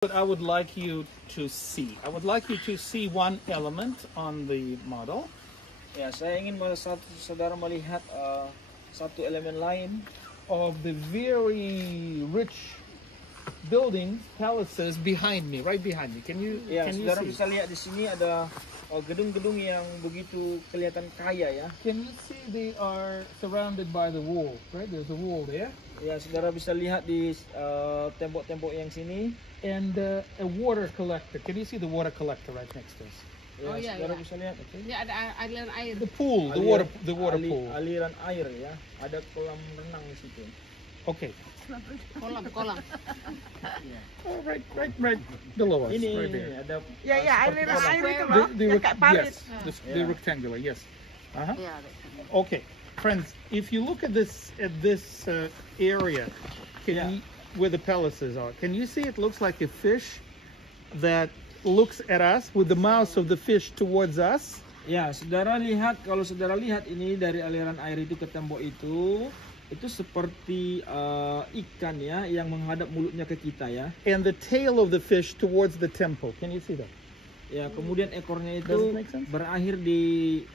What I would like you to see. I would like you to see one element on the model. Ya, saya ingin saudara melihat satu elemen lain Of the very rich buildings, palaces behind me, right behind me. Can you saudara see? bisa lihat di sini ada gedung-gedung yang begitu kelihatan kaya ya. Can you see they are surrounded by the wall, right? There's a wall there. Ya, saudara bisa lihat di tembok-tembok yang sini. And a water collector. Can you see the water collector right next to us? Ya, saudara bisa lihat. Ya, ada aliran air. The pool, the water pool. Aliran air ya. Ada kolam renang di situ. Okay. Kolam. Oh, right below us. Ini right there. ada. Ya, aliran air itu loh. Yes, the rectangular. Yes. Ya, Okay, friends. If you look at this area, where the palaces are, can you see it looks like a fish that looks at us with the mouth of the fish towards us? Ya, saudara lihat, kalau saudara lihat ini dari aliran air itu ke tembok itu seperti ikan ya yang menghadap mulutnya ke kita ya. And the tail of the fish towards the temple. Can you see that? Ya, kemudian ekornya itu berakhir di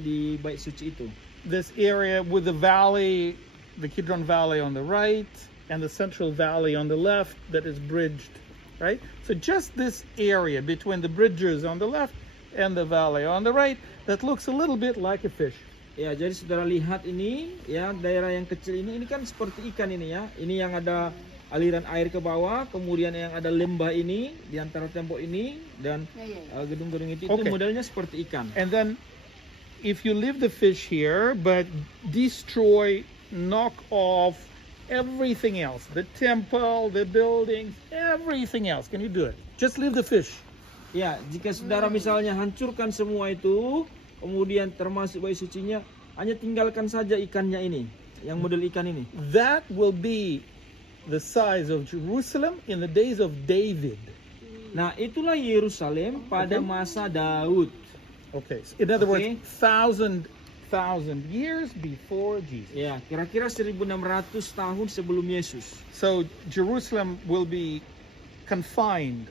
di bait suci itu. This area with the valley, the Kidron Valley on the right, and the Central Valley on the left that is bridged, right? So just this area between the bridges on the left and the valley on the right that looks a little bit like a fish. Ya, jadi saudara lihat ini ya, daerah yang kecil ini kan seperti ikan ini ya. Ini yang ada aliran air ke bawah, kemudian yang ada lembah ini di antara tembok ini dan gedung-gedung itu modelnya seperti ikan. And then if you leave the fish here but destroy, knock off everything else, the temple, the buildings, everything else, can you do it? Just leave the fish. Ya, jika saudara misalnya hancurkan semua itu, kemudian termasuk bait sucinya, hanya tinggalkan saja ikannya ini, yang model ikan ini. That will be the size of Jerusalem in the days of David. Nah, itulah Yerusalem pada masa Daud. Okay. In other words, thousand years before Jesus. Ya, kira-kira 1600 tahun sebelum Yesus. So Jerusalem will be confined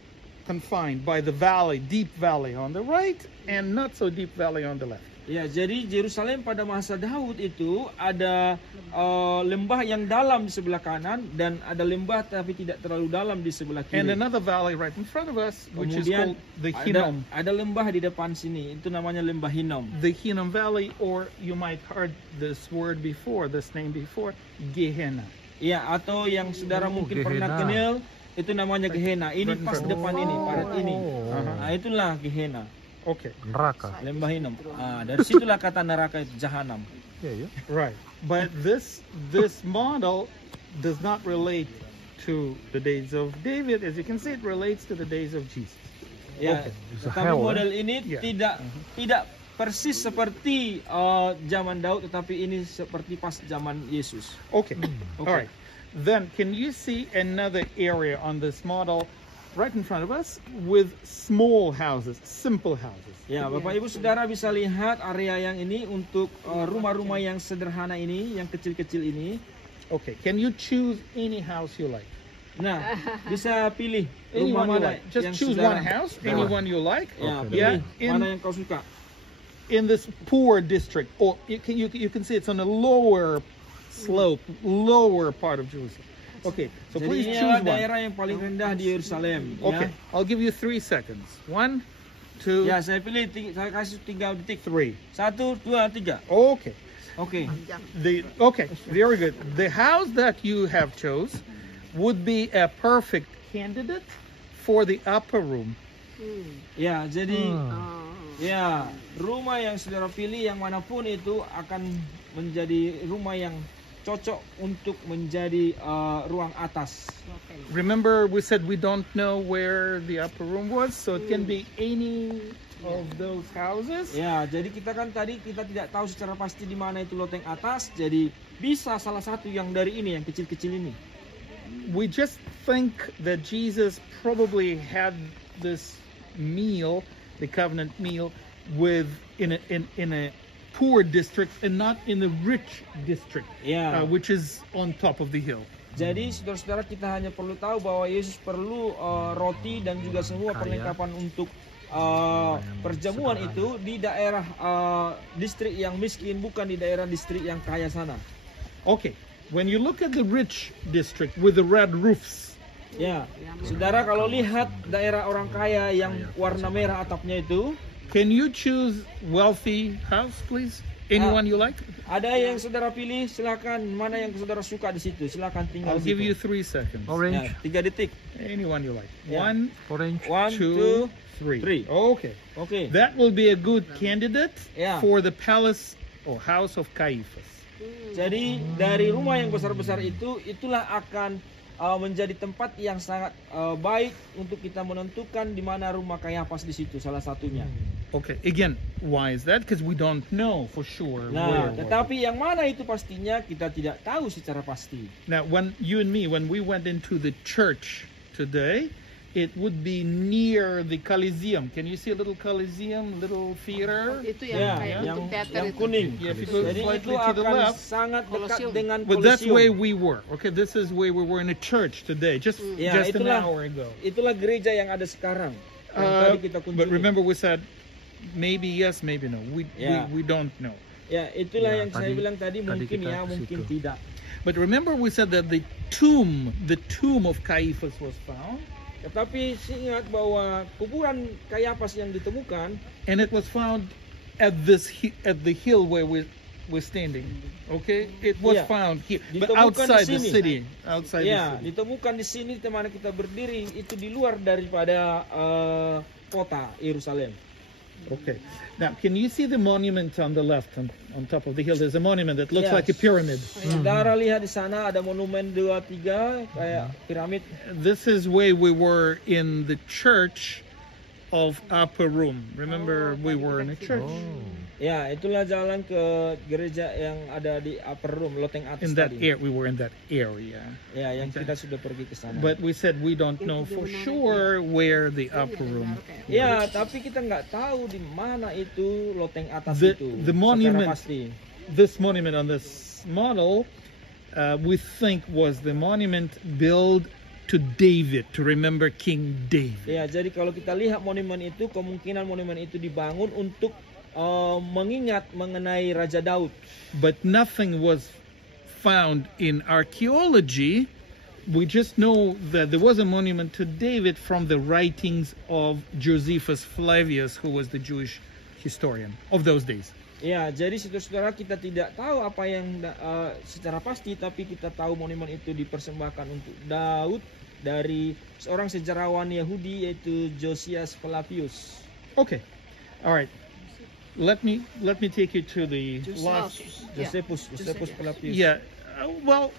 by the valley, deep valley on the right and not so deep valley on the left. Ya, jadi Yerusalem pada masa Daud itu ada lembah yang dalam di sebelah kanan dan ada lembah tapi tidak terlalu dalam di sebelah kiri. And another valley right in front of us, which is called the Hinnom. Ada lembah di depan sini, itu namanya lembah Hinnom. The Hinnom Valley, or you might heard this name before, Gehenna. Ya, atau yang saudara mungkin pernah kenal, itu namanya Gehenna. Ini pas depan ini, barat ini. Nah, itulah Gehenna. Okay. Neraka. Lembah Hinnom. Dari situlah kata neraka itu jahanam. Yeah. Right. But this model does not relate to the days of David. As you can see, it relates to the days of Jesus. Ya, tetapi model ini tidak persis seperti zaman Daud, tetapi ini seperti pas zaman Yesus. Okay. All right. Then can you see another area on this model right in front of us with small houses, simple houses? Ya, Bapak Ibu Saudara bisa lihat area yang ini untuk rumah-rumah yang sederhana ini, yang kecil-kecil ini. Okay, can you choose any house you like? Nah, bisa pilih Anyone rumah you mana like. Just yang choose saudara. one house, anyone you like. Ya, pilih mana yang kau suka. In this poor district, or you can see it's on a lower slope, lower part of Jerusalem. Okay, so jadi please choose one. Daerah yang paling rendah di Yerusalem. Okay, ya. I'll give you 3 seconds. 1, 2, Ya, saya pilih, saya kasih 3 detik. 3. 1, 2, 3. Okay. Oke. Okay, very good. The house that you have chose would be a perfect candidate for the upper room. Ya, jadi ya, rumah yang saudara pilih yang manapun itu akan menjadi rumah yang cocok untuk menjadi ruang atas. Remember we said we don't know where the upper room was, so it can be any of those houses. Ya, jadi kita tidak tahu secara pasti di mana itu loteng atas, jadi bisa salah satu yang dari ini, yang kecil-kecil ini. We just think that Jesus probably had this meal, the covenant meal, in a poor district and not in the rich district, which is on top of the hill. Jadi saudara-saudara, kita hanya perlu tahu bahwa Yesus perlu roti dan juga semua perlengkapan untuk perjamuan itu di daerah distrik yang miskin, bukan di daerah distrik yang kaya sana. Okay, when you look at the rich district with the red roofs, Ya, saudara, kalau lihat daerah orang kaya yang warna merah atapnya itu, can you choose wealthy house, please? Anyone you like? ada yang saudara pilih, silakan. Mana yang saudara suka di situ, silakan tinggal I'll di give situ. you 3 seconds. Ya, 3 detik. Anyone you like. Yeah. 1, Orange. 1, 2, 2, 3. 3. Okay. Oke. That will be a good candidate Yeah. for the palace or house of Caiaphas. Jadi dari rumah yang besar-besar itu, itulah akan menjadi tempat yang sangat baik untuk kita menentukan di mana rumah Kayafas di situ, salah satunya. Okay, again, why is that? Because we don't know for sure. Nah, where. tetapi yang mana itu pastinya kita tidak tahu secara pasti. Now, when you and me, when we went into the church today, it would be near the Coliseum. Can you see a little Coliseum, little theater? Itu Ya, yang kayak yang, untuk teater yang itu. kuning. Yeah, if you go Jadi slightly itu to the akan left. sangat dekat Colosseum. dengan But that's where Kolosium. we were. Okay, this is where we were in a church today, just Ya, an itulah, hour ago. itulah gereja yang ada sekarang. Yang tadi kita kunjungi. But remember, we said maybe yes, maybe no. Yeah. We don't know. Ya, itulah Ya, yang saya bilang tadi, mungkin kita ya, ke mungkin situ. tidak. But remember, we said that the tomb of Caiaphas was found, Tetapi ingat bahwa kuburan Kayafas yang ditemukan, and it was found at the hill where we're standing. Okay, it was Yeah. found here, but Ditemukan outside di the sini. city. Outside ya, the city. ditemukan di sini di mana kita berdiri, itu di luar daripada kota Yerusalem. Okay. Now, can you see the monument on the left, on top of the hill? There's a monument that looks Yes. like a pyramid. Saudara lihat di sana ada monumen 2-3 kayak piramid. This is where we were in the church of Upper Room. Remember, we were in a church. Ya, itulah jalan ke gereja yang ada di upper room, loteng atas In that tadi. area, we were in that area. Ya, yang kita sudah pergi ke sana. But we said we don't know for sure where the upper room. Ya, tapi kita nggak tahu di mana itu loteng atas The- itu. the secara monument- pasti. This monument on this model, we think was the monument built to David, to remember King David. Ya, jadi kalau kita lihat monumen itu, kemungkinan monumen itu dibangun untuk mengingat mengenai Raja Daud. But nothing was found in archaeology. We just know that there was a monument to David from the writings of Josephus Flavius, who was the Jewish historian of those days. Ya, jadi saudara-saudara, kita tidak tahu apa yang secara pasti, tapi kita tahu monumen itu dipersembahkan untuk Daud dari seorang sejarawan Yahudi, yaitu Josias Flavius. Okay, all right. Let me take you to the last. Josephus Flavius. Yeah, well,